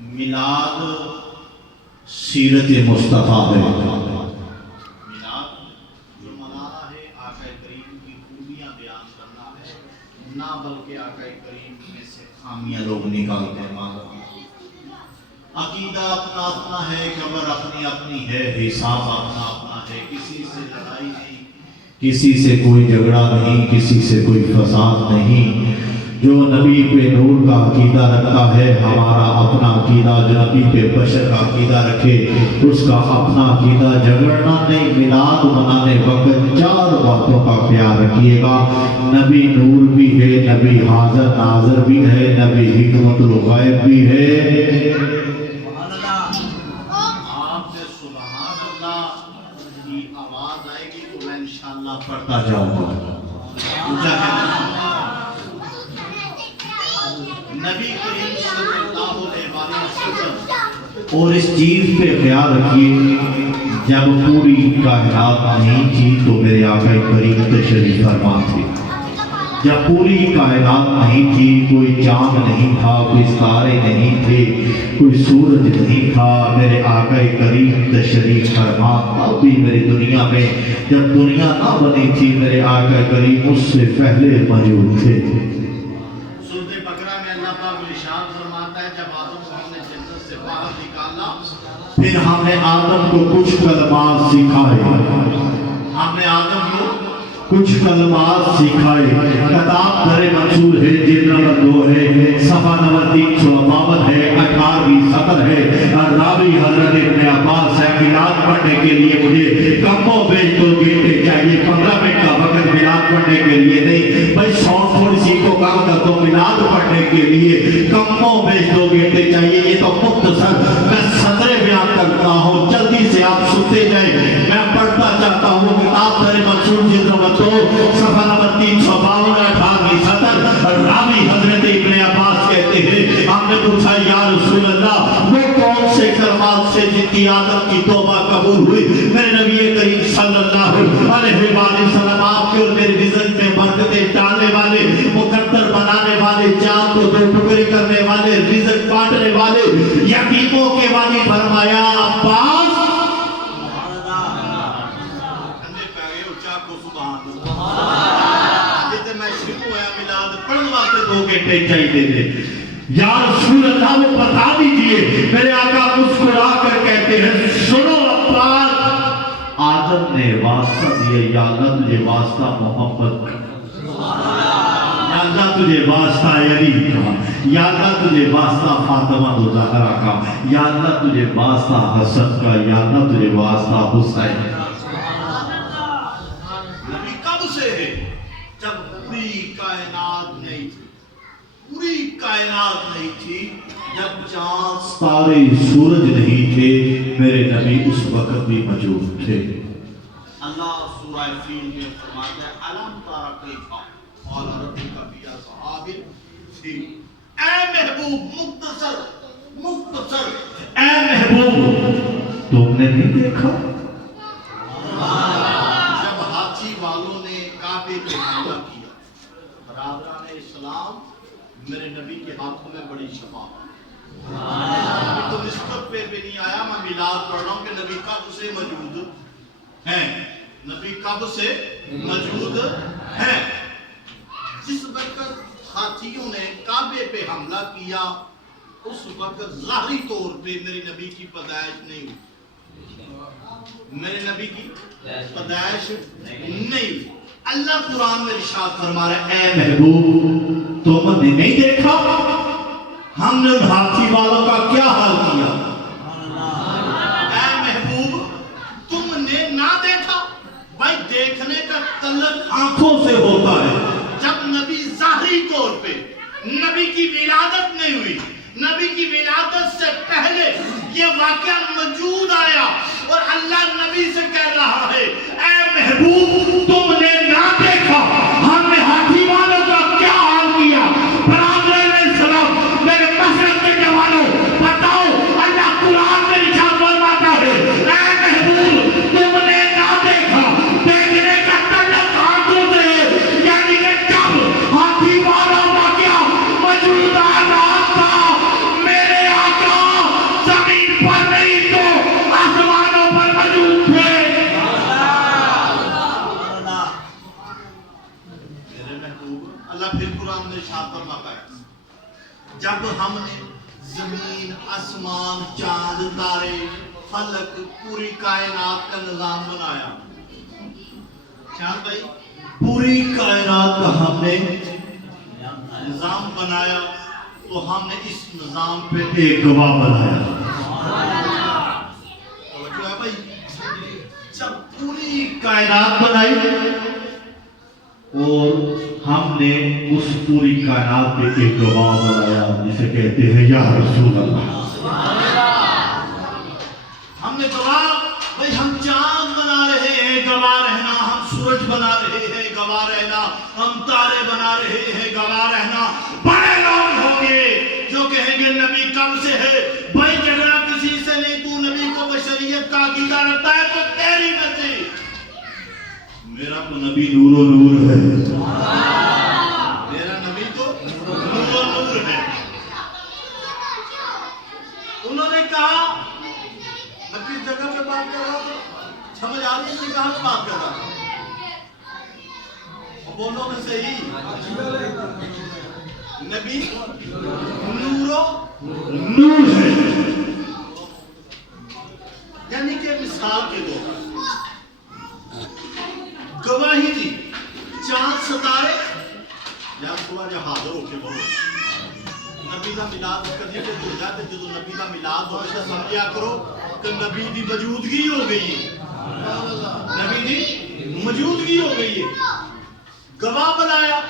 میلاد سیرت مصطفیٰ ہے۔ میلاد جو منانا ہے آقا کریم کی خوبیاں بیان کرنا ہے، نہ بلکہ آقا کریم میں سے خامیاں لوگ نکالتے ہیں۔ عقیدہ اپنا اپنا ہے، قبر اپنی اپنی ہے، حساب اپنا اپنا ہے، کسی سے لڑائی نہیں، کسی سے کوئی جھگڑا نہیں، کسی سے کوئی فساد نہیں۔ جو نبی پہ نور کا عقیدہ رکھتا ہے، ہمارا اپنا عقیدہ، جو نبی پہ بشر کا عقیدہ رکھے اس کا اپنا عقیدہ، جھگڑنا نہیں۔ میلاد منانے وقت 4 باتوں کا خیال رکھیے گا، نبی نور بھی ہے، نبی حاضر ناظر بھی ہے، نبی حکمت الغیب بھی ہے۔ آپ سے سبحان اللہ کی آواز آئے گی تو میں انشاءاللہ پڑھتا جاؤں گا۔ نبی کریم صلی اللہ علیہ وسلم، اور اس چیز پہ خیال رکھیے، جب پوری کائنات نہیں تھی تو میرے آقا کریم تشریف فرما تھے۔ جب پوری کائنات نہیں تھی، کوئی چاند نہیں تھا، کوئی ستارے نہیں تھے، کوئی سورج نہیں تھا، میرے آقا کریم تشریف فرما تب بھی میری دنیا میں، جب دنیا نہ بنی تھی میرے آقا کریم اس سے پہلے موجود تھے۔ پھر ہم نے آدم کو کچھ کلمات سکھائے، ہم نے آدم کو کچھ کلمات سکھائے۔ کتاب در منصور ہے، جلد نمبر 2 ہے، صفحہ نمبر 352 ہے، 18ویں سطر ہے۔ راوی حضرت ابن عباس ہے، میلاد پڑھنے کے لیے مجھے کم و بیش 2 گھنٹے چاہیے، 15 منٹ کا وقت میلاد پڑھنے کے لیے نہیں۔ بھائی ساؤنڈ تھوڑی سی کو کام کر دو، میلاد پڑھنے کے لیے کم و بیش 2 گھنٹے چاہیے۔ یہ تو مختصر میں صدرے بیان کرتا ہوں، جلدی سے آپ سنتے جائیں، میں پڑھتا چاہتا ہوں۔ کتاب در منصور جلد نمبر 2 صفحہ نمبر 352 18ویں سطر۔ راوی حضرت ابن عباس کہتے ہیں، ہم نے پوچھا یا رسول اللہ وہ کون سے کلمات سے جن کی آدم کی توبہ قبول ہوئی؟ میرے نبی کریم صلی اللہ علیہ وسلم آپ کے اور میرے رزق میں برکتیں ڈالنے والے، مقدر بنانے والے، چاند کو 2 ٹکڑے کرنے والے، رزق بانٹنے والے، یتیموں کے والی فرمایا عباس یا رسول اللہ وہ بتا دیجئے۔ میرے آقا مسکرا کر کہتے ہیں، سنو عباس، آدم نے واسطہ دیا، یا اللہ تجھے واسطہ محمد کا، یا اللہ تجھے واسطہ علی کا، یا اللہ تجھے واسطہ فاطمہ زہرا کا، یا اللہ تجھے واسطہ حسن کا، یا اللہ تجھے واسطہ حسین کا۔ نبی کب سے ہے؟ جب پوری کائنات نہیں تھی، پوری کائنات نہیں تھی، جب چاند ستارے سورج نہیں تھے، میرے نبی اس وقت بھی موجود تھے۔ اللہ سورہ فیل میں فرماتا ہے، الم تر کیف قال ربک فی اصحاب الفیل۔ اے محبوب، مختصر اے محبوب تم نے نہیں دیکھا جب ہاتھی والوں نے کعبے پہ حملہ کیا؟ برادران اسلام، میرے نبی کے ہاتھوں میں بڑی شفا تو نسبت پہ بھی نہیں آیا۔ میں میلاد پڑھ رہا ہوں کہ نبی کب سے موجود ہیں، نبی کب سے موجود ہیں۔ جس وقت ہاتھیوں نے کعبے پہ حملہ کیا اس وقت ظاہری طور پہ میرے نبی کی پیدائش نہیں ہوئی، میرے نبی کی پیدائش نہیں ہوئی۔ اللہ قرآن میں ارشاد فرما رہا ہے، اے محبوب تم نے نہیں دیکھا ہم نے ان ہاتھی والوں کا کیا حال کیا؟ اے محبوب تم نے نہ دیکھا؟ بھائی دیکھنے کا تعلق آنکھوں سے ہوتا ہے۔ جب نبی ظاہری طور پہ، نبی کی ولادت نہیں ہوئی، نبی کی ولادت سے پہلے یہ واقعہ موجود آیا اور اللہ نبی سے کہہ رہا ہے، اے محبوب تم نے نہ دیکھا ہم نے ہاتھی والوں کا کیا حال کیا؟ برادران اسلام، میرے مشرق کے جوانوں بتاؤ، اللہ قرآن میں ارشاد فرماتا ہے، اے محبوب تم نے نہ دیکھا، دیکھنے کا تعلق آنکھوں سے ہے، یعنی کہ جب ہاتھی والوں کا کیا موجود آ رہا تھا، میرے آقا زمین، آسمان، چاند، تارے، فلک، پوری کائنات کا نظام بنایا. چاند بھائی پوری کائنات کا ہم نے نظام بنایا تو ہم نے اس نظام پہ ایک گواہ بنایا. توجہ ہے بھائی. جب پوری کائنات بنائی اور ہم نے اس پوری کائنات پہ ایک گواہ بنایا جسے کہتے ہیں یا رسول اللہ. ہم نے گواہ بھائی، ہم چاند بنا رہے ہیں گواہ رہنا، ہم سورج بنا رہے ہیں گواہ رہنا، ہم تارے بنا رہے ہیں گواہ رہنا. بڑے لوگ ہوں گے جو کہیں گے نبی کب سے ہے. بھائی جھگڑا کسی سے نہیں، تو نبی کو بشریت کا عقیدہ رکھتا ہے تو تیری مرضی. میرا تو نبی نور و نور ہے، میرا نبی تو نور و نور ہے. انہوں نے کہا میں کس جگہ پہ بات کر رہا تھا، سمجھ آ رہی ہے کہاں پہ بات کر رہا تھا؟ بولو میں صحیح. نبی نور و نور ہے، یعنی کہ مثال کے طور گواہی دی. چاند ستارے یا تھوڑا جا حاضر ہو کے بولو نبی کا میلاد کدی تے ہو جاتے. جدو نبی کا میلاد ہوئے تو سمجھیا کرو کہ نبی دی موجودگی ہو گئی ہے، نبی دی موجودگی ہو گئی ہے. گواہ بنایا.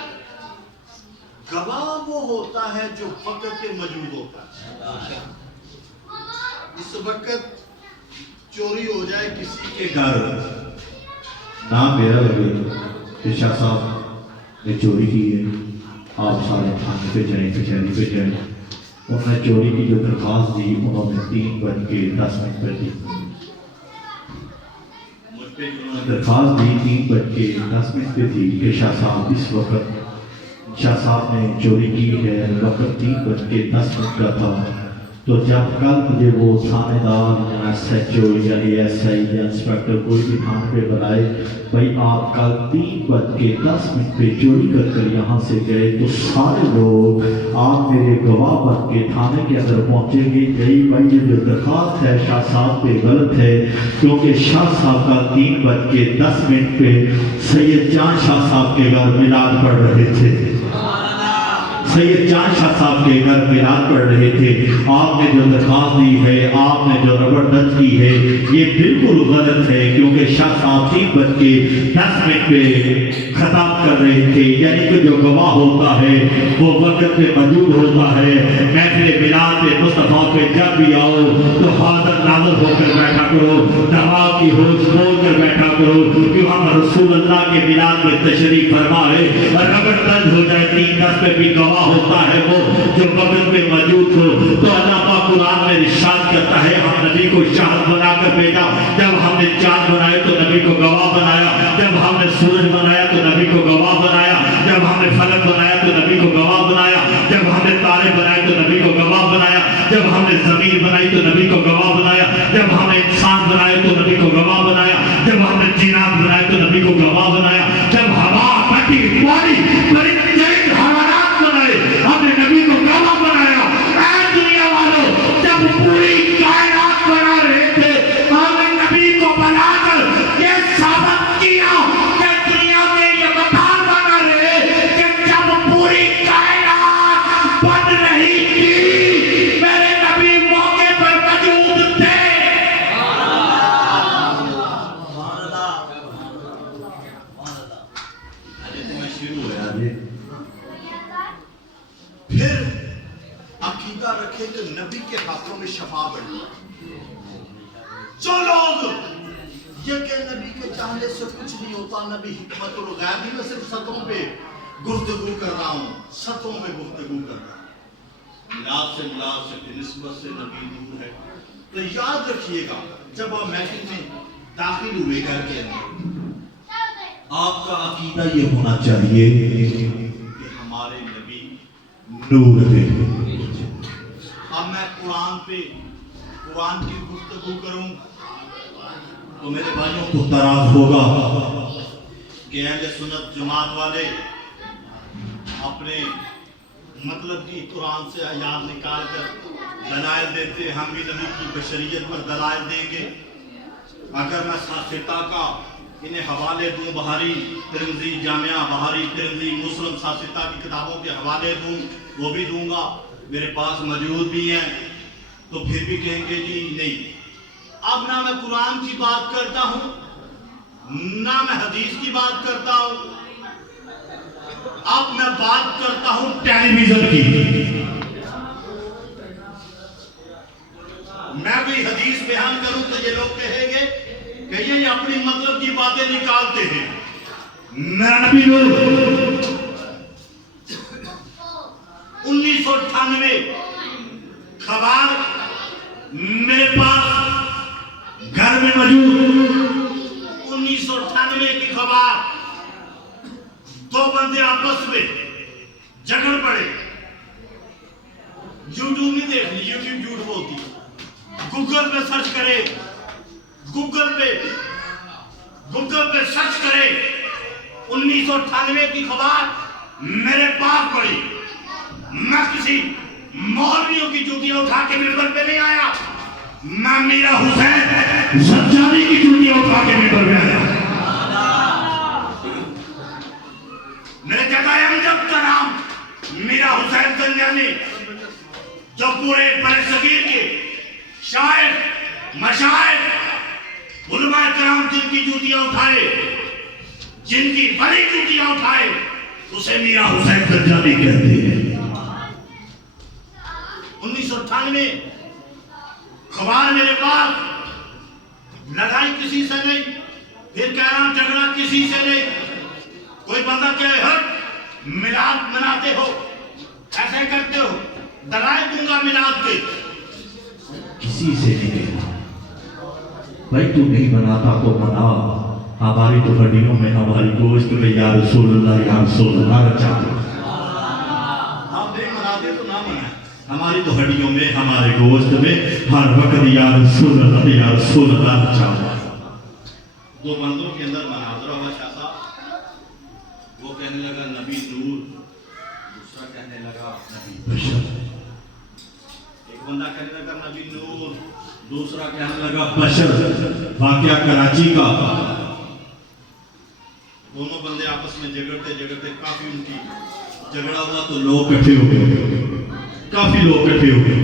گواہ وہ ہوتا ہے جو وقت پہ موجود ہوتا ہے. اس وقت چوری ہو جائے کسی کے گھر، نام میرا لگے کہ شاہ صاحب نے چوری کی ہے، آپ سارے تھانے پہ جائیں، کچہری پہ جائیں. انہوں نے چوری کی جو درخواست دی انہوں نے 3:10 پر دی. مجھ پہ انہوں نے درخواست دی 3:10 پہ دی کہ شاہ صاحب اس وقت شاہ صاحب نے چوری کی ہے. وقت 3:10 کا تھا. تو جب کل مجھے وہ تھانے دار یا ایس ایچ او یا ایس آئی یا انسپیکٹر کوئی بھی تھانے پہ بنائے، بھائی آپ کل 3:10 پہ چوری کر یہاں سے گئے، تو سارے لوگ آپ میرے گواہ بن کے تھانے کے اندر پہنچیں گے. یہی بھائی یہ جو درخواست ہے شاہ صاحب پہ غلط ہے، کیونکہ شاہ صاحب کا 3:10 پہ سید جان شاہ صاحب کے گھر میلاد پڑھ رہے تھے. سید جان شاہ صاحب کے گھر میلاد پڑھ رہے تھے. آپ نے جو درخواست دی ہے، آپ نے جو ربڑ درج کی ہے، یہ بالکل غلط ہے، کیونکہ شاہ صاحب 3:10 پہ خطاب کر رہے تھے. یعنی کہ جو گواہ ہوتا ہے وہ وقت پہ موجود ہوتا ہے. محفل میلاد پہ مصطفیٰ پہ جب بھی آؤ تو حاضر ناظر ہو کر بیٹھا کرو، دعا کی ہوش بول کر بیٹھا کرو، کہ ہم رسول اللہ کے میلاد میں تشریف فرمائے. ربڑ درج ہو جائے 3:10 پہ بھی گواہ ہوتا ہے وہ جو وقت میں موجود ہو. تو اللہ پاک قرآن میں ارشاد کرتا ہے ہم نبی کو شاہد بنا کر بھیجا. جب ہم نے چاند بنائے تو نبی کو گواہ بنایا، جب ہم نے سورج بنایا تو نبی کو گواہ بنایا، جب ہم نے فلک بنایا تو نبی کو گواہ بنایا، جب ہم نے تارے بنائے تو نبی کو گواہ بنایا، جب ہم نے زمین بنائی تو نبی کو گواہ بنایا، جب ہم نے انسان بنائے تو نبی کو گواہ بنایا، جب ہم نے جنات بنائے تو نبی کو گواہ بنایا، جب ہوا مٹی پانی پرندے حیوانات بنائے ہم نے نبی کو گواہ بنایا. اے دنیا والوں، جب پوری کائنات بنا رہے تھے ہم نے نبی کو بنا کر یہ ثابت کیا کہ دنیا میں یہ بتا بنا رہے کہ جب پوری کائنات بن رہی تھی میرے نبی موقع پر موجود تھے. پھر عقیدہ رکھے کہ نبی کے ہاتھوں میں شفا بڑھی. جو لوگ یہ کہ نبی کے چاہنے سے کچھ نہیں ہوتا، نبی حکمت الغیب ہی، میں صرف سطحوں پہ گفتگو کر رہا ہوں، سطحوں پہ گفتگو کر رہا ہوں. میلاد سے کی نسبت سے نبی نور ہے. تو یاد رکھیے گا جب آپ محفل میں داخل ہوئے گھر کے اندر آپ کا عقیدہ یہ ہونا چاہیے کہ ہمارے نبی نور ہے. اب میں قرآن کی گفتگو کروں تو میرے بھائیوں کو تراز ہوگا کہ اہل سنت جماعت والے اپنے مطلب کی قرآن سے آیات نکال کر دلائل دیتے ہیں، ہم بھی نبی کی بشریت پر دلائل دیں گے۔ اگر میں ساستا کا انہیں حوالے دوں، بہاری ترمذی جامعہ، بہاری ترمذی مسلم ساستا کی کتابوں کے حوالے دوں، وہ بھی دوں گا، میرے پاس موجود بھی ہیں، تو پھر بھی کہیں گے جی نہیں۔ اب نہ میں قرآن کی بات کرتا ہوں، نہ میں حدیث کی بات کرتا ہوں، اب میں بات کرتا ہوں ٹیلی ویژن کی۔ میں کوئی حدیث بیان کروں تو یہ لوگ کہیں گے کہ یہ اپنی مطلب کی باتیں نکالتے ہیں۔ میرا نبی نور 1998 خبر میرے پاس گھر میں موجود، 1998 کی خبر، دو بندے آپس میں جھگڑ پڑے، یوٹیوب نہیں دیکھ لی، یوٹیوب جھوٹ بولتی، گوگل پہ سرچ کرے، گوگل پہ سرچ کرے، 1998 کی خبر میرے پاس پڑی۔ میں کسی مولویوں کی جوتیاں اٹھا کے منبر پہ نہیں آیا، میں میرا حسین سجادی کی جوتیاں اٹھا کے منبر پہ آیا۔ میرے کہتا ہے امجد کا نام میرا حسین زنجانی، جو پورے برِ صغیر کے شاعر، مشاعر، علماء کرام جن کی جوتیاں اٹھائے، جن کی بڑی جوتیاں اٹھائے، اسے میرا حسین زنجانی کہتے ہیں۔ 1998 خبر میرے پاس، لڑائی کسی سے نہیں، پھر کہہ رہا جھگڑا کسی سے نہیں۔ کوئی بندہ کہے ہٹ میلاد مناتے ہو، ایسے کرتے ہو، دلائل دوں گا میلاد کے، کسی سے نہیں کہنا بھائی تو نہیں مناتا تو منا، ہماری تو ہڈیوں میں، ہماری گوشت میں یا رسول اللہ یا رسول اللہ چاہتے، ہم نہیں مناتے تو نہ منائیں، ہماری تو ہڈیوں میں، ہمارے گوشت میں ہر وقت یا رسول اللہ یا رسول اللہ چاہتے۔ دو بندوں کے اندر مناظرہ ہوا شاہ صاحب، وہ کہنے لگا نبی نور، دوسرا کہنے لگا نبی بشر۔ ایک بندہ کہنے لگا نبی نور، دوسرا کہنے لگا بشر۔ واقعہ کراچی کا، دونوں بندے آپس میں جھگڑتے کافی ان کی جھگڑا ہوا تو لوگ اکٹھے ہو گئے، کافی لوگ اکٹھے ہو گئے،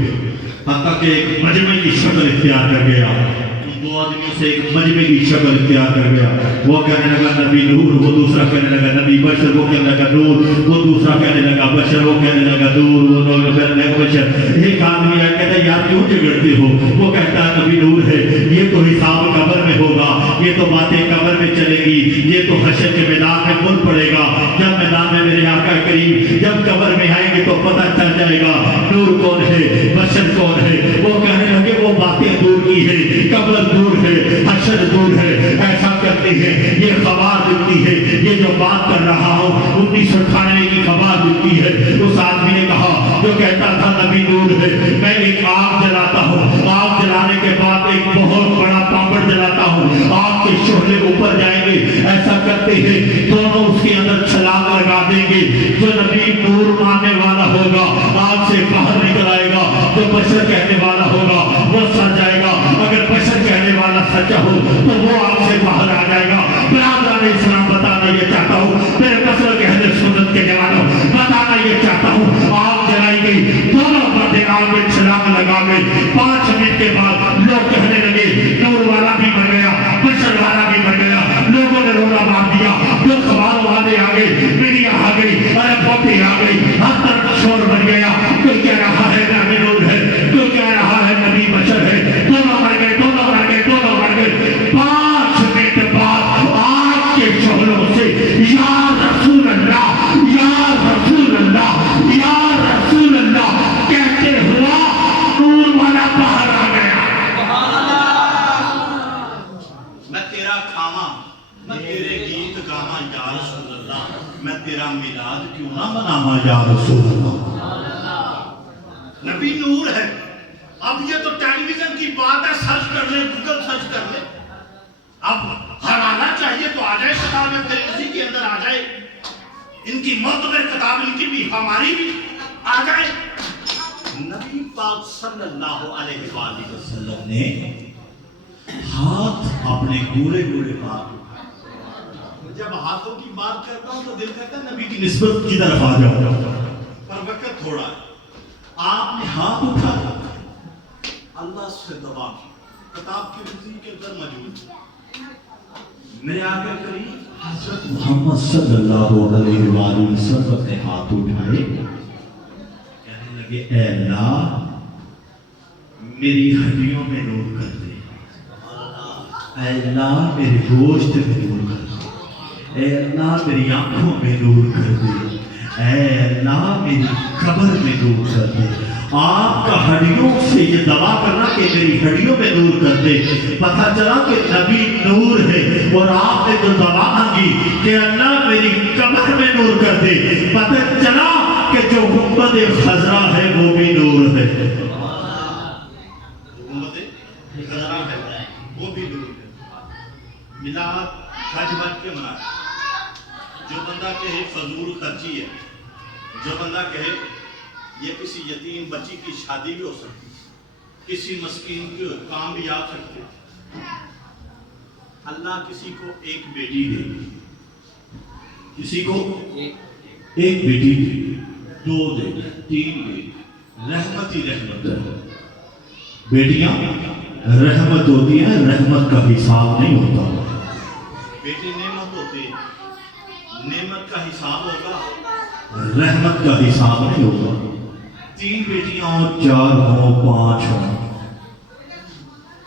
حتیٰ کہ ایک مجمع کی شکل اختیار کر گیا، ان دو آدمیوں سے ایک مجمع کی شکل اختیار کر گیا۔ وہ کہنے لگا نبی نور، وہ دوسرا کہنے لگا نبی بشر، وہ کہنے لگا نور، وہ دوسرا کہنے لگا بشر، وہ کہنے لگا نور، وہ کہنے لگا بشر۔ ایک آدمی آیا کہتا ہے یار کیوں جھگڑتے ہو؟ وہ کہتا ہے نبی نور ہے، یہ تو حساب قبر میں ہوگا، یہ تو باتیں قبر میں چلے گی، یہ تو حشر کے میدان میں مل پڑے گا، جب میدان میں میرے آقا کریم جب قبر میں آئیں گے تو پتہ چل جائے گا نور کون ہے، بشر کون ہے۔ وہ کہنے لگے وہ باتیں دور کی ہے، قبر دور ہے، حشر دور ہے، ایسا کرتے ہیں یہ خبر ملتی ہے، یہ جو بات کر رہا ہوں 1998 کی خبر ملتی ہے۔ اس آدمی نے کہا جو کہتا تھا نبی نور ہے، میں ایک آگ جلاتا ہوں، آگ جلانے کے بعد ایک بہت بڑا پاپڑ جلاتا ہوں، آگ کے شعلے اوپر جائیں گے، ایسا کرتے ہیں دونوں اس کے اندر چھلانگ لگا دیں گے، جو نبی نور ماننے والا ہوگا آگ سے باہر نکل آئے گا، جو بشر کہنے والا ہوگا وہ سر جائے گا، اگر بشر کہنے والا سچا ہو تو وہ آگ سے باہر آ جائے گا۔ برادران اسلام بتانا یہ چاہتا ہوں، میرے کثرت کے اہل سنت کے جوانوں بتانا یہ چاہتا ہوں، آگ جلائی گئی، دونوں بندے آگ میں چھلانگ لگا گئے، 5 منٹ کے بعد لوگ کہنے لگے نور والا بھی مر گیا، بشر والا بھی مر گیا، لوگوں نے رونا مار دیا، جو خبر والے آ گئے، میڈیا آ گئی، ارے پوپی آ گئی، ہر طرف شور بن گیا، کوئی کہہ رہا ہے نبی نور ہے، کوئی کہہ رہا ہے نبی بشر ہے، دونوں مر گئے، دونوں مر گئے، دونوں مر گئے۔ 5 منٹ بعد آگ کے شعلوں سے یا رسول اللہ، یا رسول اللہ، یا رسول اللہ کہتے ہوا نور والا باہر آ گیا۔ میں تیرا کھاواں، میں تیرے گیت گاواں یا رسول اللہ، میں تیرا میلاد کیوں نہ مناواں یا رسول اللہ۔ نبی نور ہے۔ اب یہ تو ٹیلی ویژن کی بات ہے، سرچ کر لیں، گوگل سرچ کر لیں، اب حوالہ چاہیے تو آ جائے، کتاب ترمذی کے اندر آ جائے، ان کی معتبر کتاب ان کی بھی ہماری بھی آ جائے، نبی پاک صلی اللہ علیہ وآلہ وسلم نے ہاتھ اپنے گورے گورے پاک، جب ہاتھوں کی بات کرتا ہوں تو دل کہتا ہے نبی کی نسبت کی طرف آ جاؤ، پر وقت تھوڑا ہے۔ آپ نے ہاتھ اٹھایا، اللہ سے دعا کی، کتاب کی رضی کے اندر موجود میرے آقا کریم حضرت محمد صلی اللہ علیہ وآلہ وسلم نے ہاتھ اٹھائے، کہنے لگے اے اللہ میری ہڈیوں میں نور کر دے، اے اللہ میرے گوشت میں نور کر دے، اے اللہ میری آنکھوں میں نور کر دے، اے اللہ میری قبر میں نور کر دے۔ آپ کا ہڈیوں سے یہ دعا کرنا کہ میری ہڈیوں میں نور کر دے، پتہ چلا کہ نبی نور ہے، اور آپ نے جو دعا مانگی کہ اللہ میری قبر میں نور کر دے، پتہ چلا کہ جو گنبد خضرا ہے وہ بھی نور ہے، گنبد خضرا ہے وہ بھی نور ہے۔ میلاد گج بج کے منائے، جو بندہ کہے فضول خرچی ہے، جو بندہ کہے یہ کسی یتیم بچی کی شادی بھی ہو سکتی، کسی مسکین کے کام بھی آ سکتے، اللہ کسی کو ایک بیٹی دے، کسی کو ایک بیٹی دے، دو دے، تین دے، رحمت ہی رحمت ہے۔ بیٹیاں رحمت ہوتی ہیں، رحمت کا حساب نہیں ہوتا، بیٹی نعمت ہوتی ہے، نعمت کا حساب ہوگا، رحمت کا حساب نہیں ہوگا۔ تین بیٹیاں ہوں، چار ہوں، پانچ ہوں،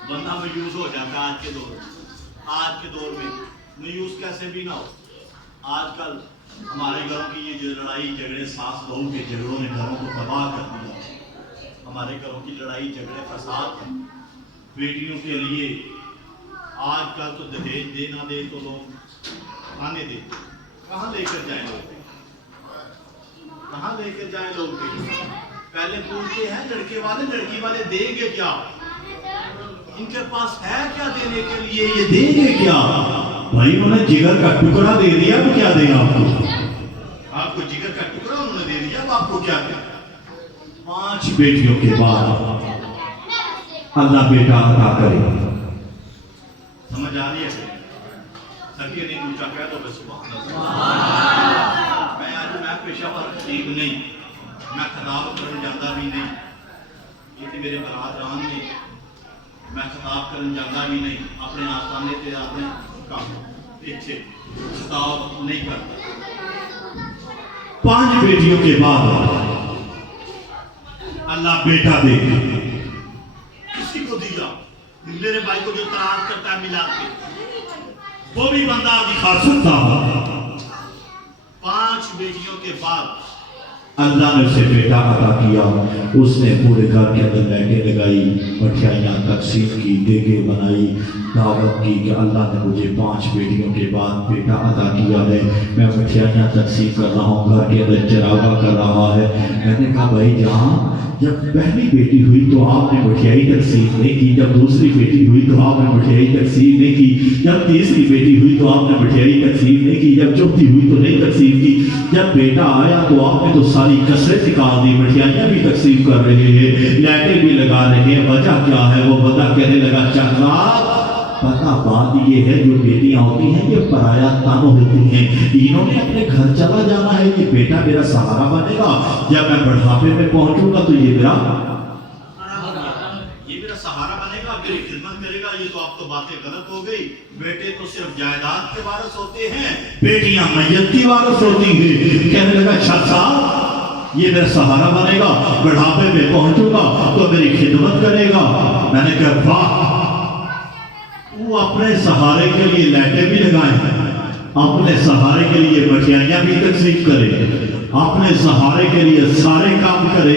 بندہ میوس ہو جاتا ہے آج کے دور میں میوس کیسے بھی نہ ہو۔ آج کل ہمارے گھروں کی یہ جو لڑائی جھگڑے، ساس بہو کے جھگڑوں نے گھروں کو تباہ کر دیا، ہمارے گھروں کی لڑائی جھگڑے فساد ہیں۔ بیٹیوں کے لیے آج کل تو دہیج دے نہ دے تو لوگ آنے دے، کہاں لے کر جائیں لوگ، کہاں لے کر جائیں لوگ؟ پہلے پوچھتے ہیں لڑکے والے لڑکی والے دیں گے کیا، ان کے پاس ہے کیا دینے کے لیے، یہ دیں گے کیا؟ بھائی انہوں نے جگر کا ٹکڑا دے دیا، اب کیا دیں آپ کو؟ آپ کو جگر کا ٹکڑا انہوں نے دے دیا، اب آپ کو کیا دیں؟ 5 بیٹیوں کے بعد اللہ بیٹا عطا کرے، سمجھ آ رہی ہے؟ سکیے نہیں اونچا کہہ دو بس سبحان اللہ۔ میں پیشہ ور خطیب نہیں، میں خطاب کرن جاندہ بھی نہیں، یہ میرے برادران نے، میں خطاب کرن جاندہ بھی نہیں، اپنے آسانے تے آدھے کام پیچھے خطاب نہیں کرتا۔ 5 بیٹیوں کے بعد اللہ بیٹا دے، کسی کو دیا، میرے بھائی کو جو تراز کرتا ہے ملا کے وہ بھی بندہ دکھا سکتا ہوں۔ 5 بیٹیوں کے بعد اللہ نے اسے بیٹا عطا کیا، اس نے پورے گھر کے اندر بیٹھے لگائی، مٹھائیاں تقسیم کی، دیگیں بنائی، دعوت کی کہ اللہ نے مجھے 5 بیٹیوں کے بعد بیٹا عطا کیا ہے، میں مٹھائیاں تقسیم کر رہا ہوں، گھر کے اندر چراغا کر رہا ہے۔ میں نے کہا بھائی جہاں جب پہلی بیٹی ہوئی تو آپ نے مٹھائی تقسیم نہیں کی، جب دوسری بیٹی ہوئی تو آپ نے مٹھائی تقسیم نہیں کی، جب تیسری بیٹی ہوئی تو آپ نے مٹھائی تقسیم نہیں کی، جب چوتھی ہوئی تو نہیں تقسیم کی، جب بیٹا آیا تو آپ نے تو ساری کسرت نکال دی، مٹھائیاں بھی تقسیم کر رہے ہیں، لائٹیں بھی لگا رہے ہیں، وجہ کیا ہے؟ وہ بندہ کہنے لگا چکرا پتہ بات یہ ہے جو بیٹیاں ہوتی ہیں یہ پرایا تن ہوتی ہیں، انہوں نے اپنے گھر چلا جانا ہے، یہ بیٹا میرا سہارا بنے گا، جب میں بڑھاپے میں پہنچوں گا تو یہ میرا سہارا بنے گا، میری خدمت کرے گا۔ یہ تو آپ تو باتیں غلط ہو گئی، بیٹے تو صرف جائیداد کے وارث ہوتے ہیں، بیٹیاں میت کی وارث ہوتی ہیں۔ کہنے لگا اچھا صاحب یہ میرا سہارا بنے گا، بڑھاپے میں پہنچوں گا تو میری خدمت کرے گا۔ میں نے کہا واہ، تو اپنے سہارے کے لیے لائٹیں بھی لگائیں، اپنے سہارے کے لیے مٹھائیاں بھی تقسیم کرے، اپنے سہارے کے لیے سارے کام کرے،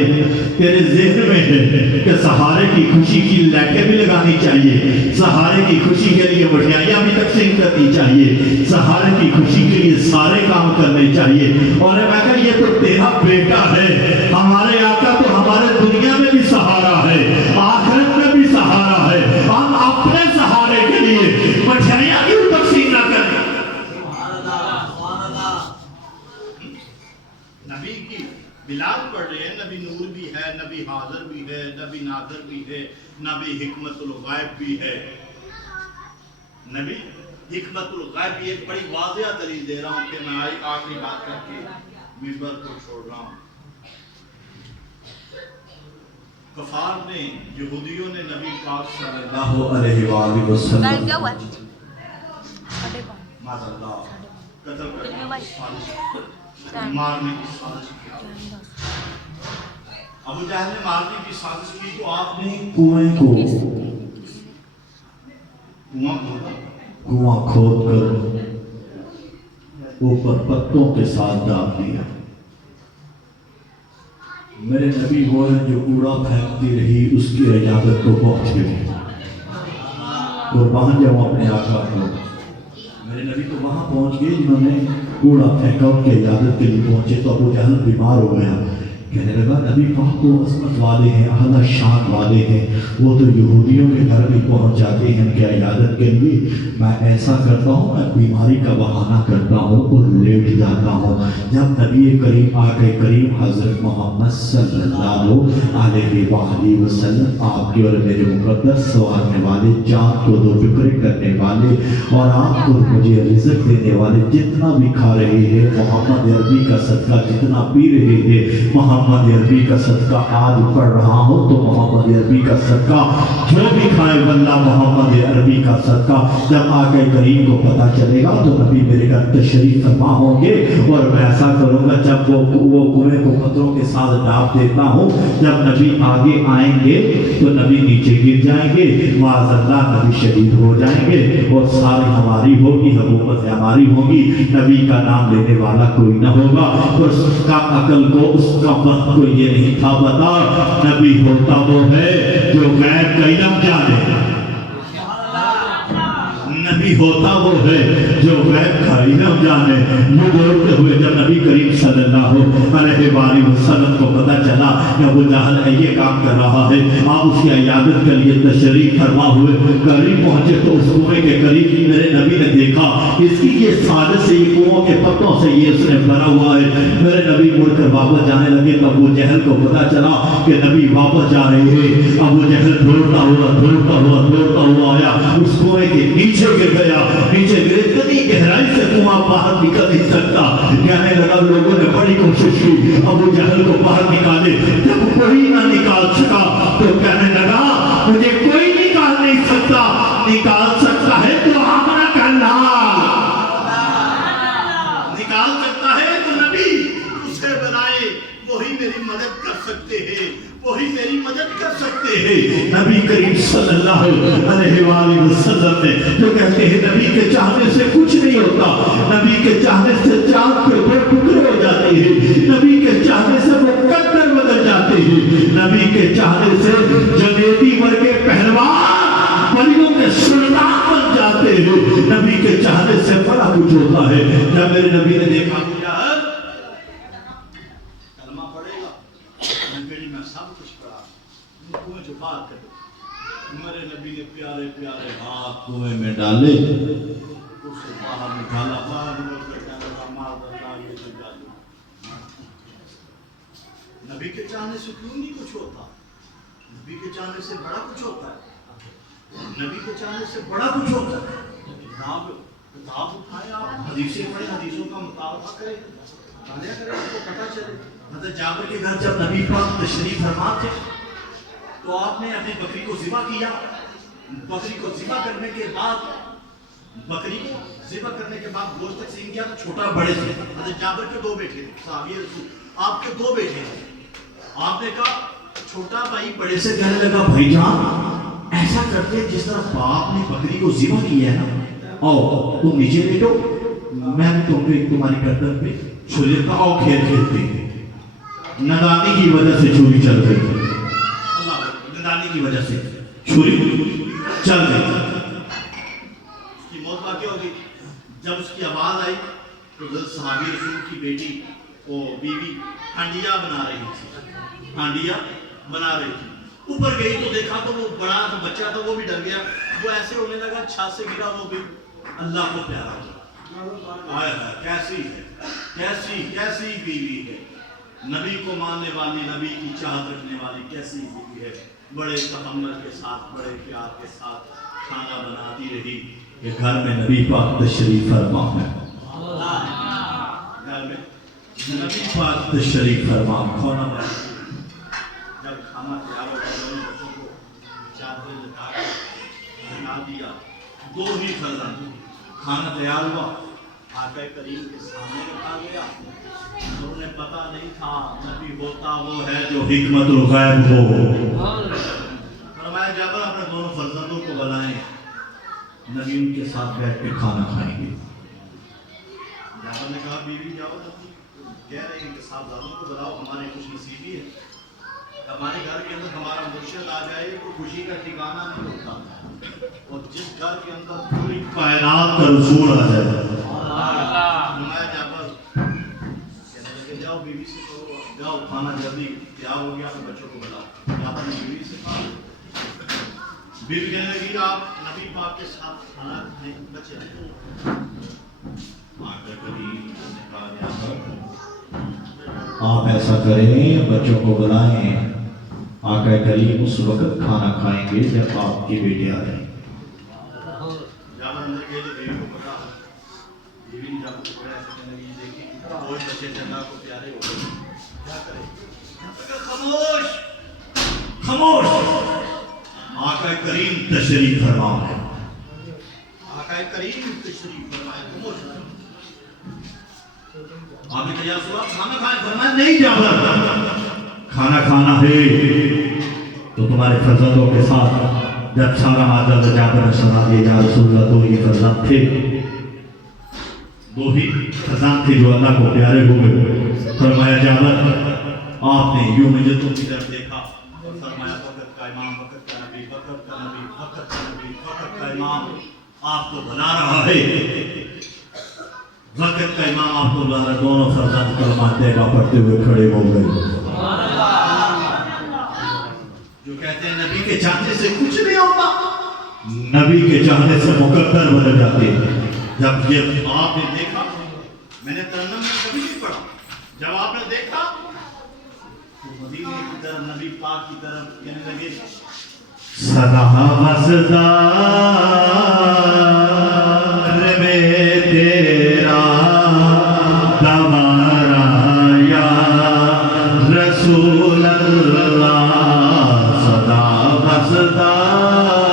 تیرے ذہن میں ہے کہ سہارے کی خوشی کی لائٹیں بھی لگانی چاہیے، سہارے کی خوشی کے لیے مٹھائیاں بھی تقسیم کرنی چاہیے، سہارے کی خوشی کے لیے سارے کام کرنے چاہیے۔ اور میں کہا یہ تو تیرا بیٹا ہے، ہمارے آقا تو ہمارے دنیا میں بھی سہارا ہے، آخرت میں بھی سہارا ہے، ہم اپنے سہارے کے لیے مٹھائیاں کیوں تقسیم نہ کریں؟ نبی کی میلاد پڑھ رہے ہیں، نبی نور بھی ہے، نبی حاضر قادر بھی ہے، نبی حکمت الغیب بھی ہے، نبی حکمت الغیب بھی. ایک بڑی واضح دلیل دے رہا ہوں کہ میں آخری بات کر کے منبر کو چھوڑ رہا ہوں. کفار نے، یہودیوں نے نبی پاک صلی اللہ علیہ وآلہ وسلم معذاللہ قتل کرنے کی سازش، مارنے کی سازش کی. ابو جہل نے مارنے کی سازش کی تو آپ نے کنویں کھود کر اوپر پتوں کے ساتھ ڈال دیا. میرے نبی وہ ہیں جو کوڑا پھینکتی رہی اس کی اجازت کو پہنچ گئی. قربان جاؤں اپنے آقا کو. میرے نبی تو وہاں پہنچ گئے جنہوں نے کوڑا پھینکا، ان کی اجازت کے لیے پہنچے. تو ابو جہل بیمار ہو گیا، کہنے لگا نبی پاک تو عظمت والے ہیں، اعلیٰ شان والے ہیں، وہ تو یہودیوں کے گھر بھی پہنچ جاتے ہیں ان کی اجازت کے لیے. میں ایسا کرتا ہوں، میں بیماری کا بہانہ کرتا ہوں اور لیٹ جاتا ہوں. جب نبی کریم آقا کریم حضرت محمد صلی اللہ علیہ وآلہ وسلم آپ کے اور میرے مقدس سوارنے والے، چاند کو دو ٹکڑے کرنے والے اور آپ کو مجھے رزق دینے والے جتنا بھی کھا رہے ہیں، محمد عربی کا صدقہ جتنا پی رہے ہیں، محمد عربی کا صدقہ آج پڑھ رہا ہوں تو محمد عربی کا صدقہ جو بھی کھائے واللہ محمد عربی کا صدقہ. جب آقا کریم کو پتہ چلے گا تو نبی میرے گھر تشریف فرما ہوں گے اور میں ایسا کروں گا جب وہ کنویں کو پتھروں کے ساتھ ڈاب دیتا ہوں، جب نبی آگے آئیں گے تو نبی نیچے گر جائیں گے، معاذ اللہ نبی شہید ہو جائیں گے اور ساری ہماری ہوگی، حکومت ہماری ہوگی، نبی کا نام لینے والا کوئی نہ ہوگا. اور اس کا عقل کو، اس کا وقت کو یہ نہیں تھا پتا نبی ہوتا وہ ہے جو غیب کا علم جانے. نبی ہوتا وہ ہے جو غیب کا علم جانے. یہ بولتے ہوئے جب نبی کریم صلی اللہ علیہ وآلہ وسلم کو پتہ چلا کہ ابو جہل یہ کام کر رہا ہے، آپ اس کی عیادت کے لیے تشریف فرما ہوئے قریب پہنچے تو اس کنویں کے قریب میرے نبی نے دیکھا اس کی یہ سازش سے، یہ کنووں کے پتوں سے یہ اس نے بھرا ہوا ہے. میرے نبی مڑ کر واپس جانے لگے تو ابو جہل کو پتہ چلا کہ نبی واپس جا رہے ہیں. ابو جہل دوڑتا ہوا آیا، اس کنویں کے نیچے گر گیا. نیچے گرے، اتنی گہرائی سے کنواں باہر نکل نہیں سکتا. کہنے لگا لوگوں نے بڑی کوشش کی ابو جہل کو باہر نکالے، جب کوئی نہ نکال سکا تو کہنے لگا مجھے کوئی نکال نہیں سکتا، نکال سکتا ہے تو آمنہ کا لال، نکال سکتا ہے تو نبی اسے بنائے، وہی میری مدد کر سکتے ہیں، وہی میری مدد کر سکتے ہیں. نبی کریم صلی اللہ علیہ وآلہ وسلم نے جو کہتے ہیں نبی کے چاہنے سے کچھ نہیں ہوتا، نبی کے چاہنے سے چاند کے دو ٹکڑے ہو جاتے ہیں، نبی کے چاہنے سے مقدر بدل جاتے ہیں، نبی کے چاہنے سے جنیدی ورگے پہلوان پریوں کے سلطان بن جاتے ہیں، نبی کے چاہنے سے بڑا کچھ ہوتا ہے. جب میرے نبی نے دیکھا میرے نبی نے پیارے پیارے ہاتھ کنویں میں ڈالے، اسے باہر نکالا، باہر نبی کے چاہنے سے کیوں نہیں کچھ ہوتا؟ نبی کے چاہنے سے بڑا کچھ ہوتا ہے، نبی کے چاہنے سے بڑا کچھ ہوتا ہے. کتاب اٹھائیں، آپ حدیثیں پڑھیں، حدیثوں کا مطالعہ کریں، مطالعہ کریں، آپ کو پتہ چلے. حضرت جابر کے گھر جب نبی پاک تشریف فرما تھے تو آپ نے اپنی بکری کو ذبح کیا. بکری کو ذبح کرنے کے بعد گوشت تقسیم کیا تو چھوٹا بڑے سے. حضرت جابر کے دو بیٹے تھے، صحابی رسول آپ کے دو بیٹے تھے. آپ نے کہا چھوٹا بھائی بڑے سے کہنے لگا بھائی جان ایسا کرتے جس طرح باپ نے بکری کو ذبح کیا ہے نا، آؤ تم نیچے بیٹھو، میں تمہاری گردن پہ چھری رکھتا ہوں، آؤ کھیل کھیلتے ہیں. نادانی کی وجہ سے چھری چل گئی، نادانی کی وجہ سے چھری چل گئی، اس کی موت واقع ہو گئی. جب اس کی آواز آئی تو صحابی رسول کی بیٹی بیوی ہانڈیا بنا رہی تھی، اوپر گئی تو دیکھا تو وہ بڑا بچہ تھا، وہ بھی ڈر گیا، وہ ایسے ہونے لگا، چھت سے گرا، وہ بھی اللہ کو پیارا ہوا. کیسی بیوی ہے، نبی کو ماننے والی، نبی کی چاہت رکھنے والی کیسی بیوی ہے. بڑے تحمل کے ساتھ بڑے پیار کے ساتھ کھانا بناتی رہی کہ گھر میں نبی پاک تشریف فرما ہے. گھر میں نبی پاک تشریف فرما کھانا بناتی. جب کھانا تیار ہو گیا دونوں بچوں کو چادر لٹا کر بنا دیا. دو ہی فرزند. کھانا تیار ہوا آقا کریم کے سامنے رکھا گیا. انہیں پتا نہیں تھا نبی ہوتا وہ ہے جو حکمت الغیب ہو. فرمایا جب اپنے دونوں فرزندوں کو بلائیں نبی ان کے ساتھ بیٹھ کے کھانا کھائیں گے. جابر نے کہا بیوی جاؤ نبی کہہ رہے ہیں کہ صاحبزادوں کو بلاؤ ہمارے خوش نصیبی ہے. ہمارے گھر کے اندر ہمارا مرشد آ جائے تو خوشی کا ٹھکانہ نہیں ہوتا. اور جس گھر کے اندر پوری کائنات کا رسول آ جائے فرمایا جابر کہنے لگے جاؤ بیوی سے کہو جاؤ کھانا جلدی تیار ہو گیا تو بچوں کو بلاؤ. جابر نے بیوی سے کہا. بیوی کہنے لگی آپ نبی پاک کے ساتھ کھانا کھائیں بچے رہے. آقا کریم نے کہا جابر آپ ایسا کریں بچوں کو بلائیں. آقا کریم اس وقت کھانا کھائیں گے جب آپ کی بیٹی آ جائیں. جابر اندر گئے تو بیوی کو پکڑا. بیوی نے جابر کو پکڑا ایسے کہنے لگی دیکھیں کوئی بچے اللہ کو پیارے ہو گئے کیا کرے. خاموش خاموش. آقا کریم تشریف فرما ہے. آقا کریم تشریف فرمائے. خاموش. آپ نے کہا سوا کھانا کھائے. فرمایا نہیں جابر کھانا کھانا ہے تو تمہارے فرزندوں کے ساتھ. جب سارا حاضر جابر نے سنا دیا یا رسول اللہ دو ہی فرزند تھے. دو ہی فرزند تھے جو اللہ کو پیارے ہوئے. فرمایا جابر آپ نے یوں مجدوں کی طرف دیکھا اور فرمایا وقت کا امام وقت کا نبی وقت کا نبی وقت کا نبی وقت کا امام آپ کو بنا رہا ہے. وقت کا امام آپ کو بنا رہا. دونوں فرزند کلمہ طیبہ پڑھتے ہوئے کھڑے ہو گئے. جو کہتے ہیں نبی کے چاہنے سے کچھ نہیں ہوتا نبی کے چاہنے سے مقدر بدل جاتے ہیں. جب یہ آپ نے دیکھا میں نے ترنم میں کبھی نہیں پڑھا. جب آپ نے دیکھا تو مدینے کی طرف نبی پاک کی طرف کہنے لگے صدا وزدار میں تیرا دوارا یا رسول اللہ. صدا وزدار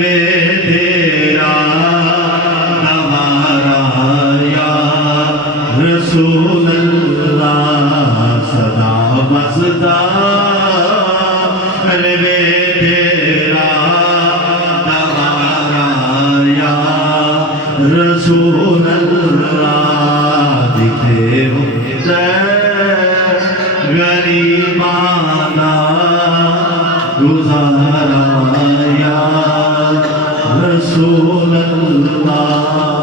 میں تیرا دوارا یا رسول اللہ. صدا وزدار میں تیرا دوارا یا رسول اللہ. دکھے غریبانہ گزارا یا رسول اللہ.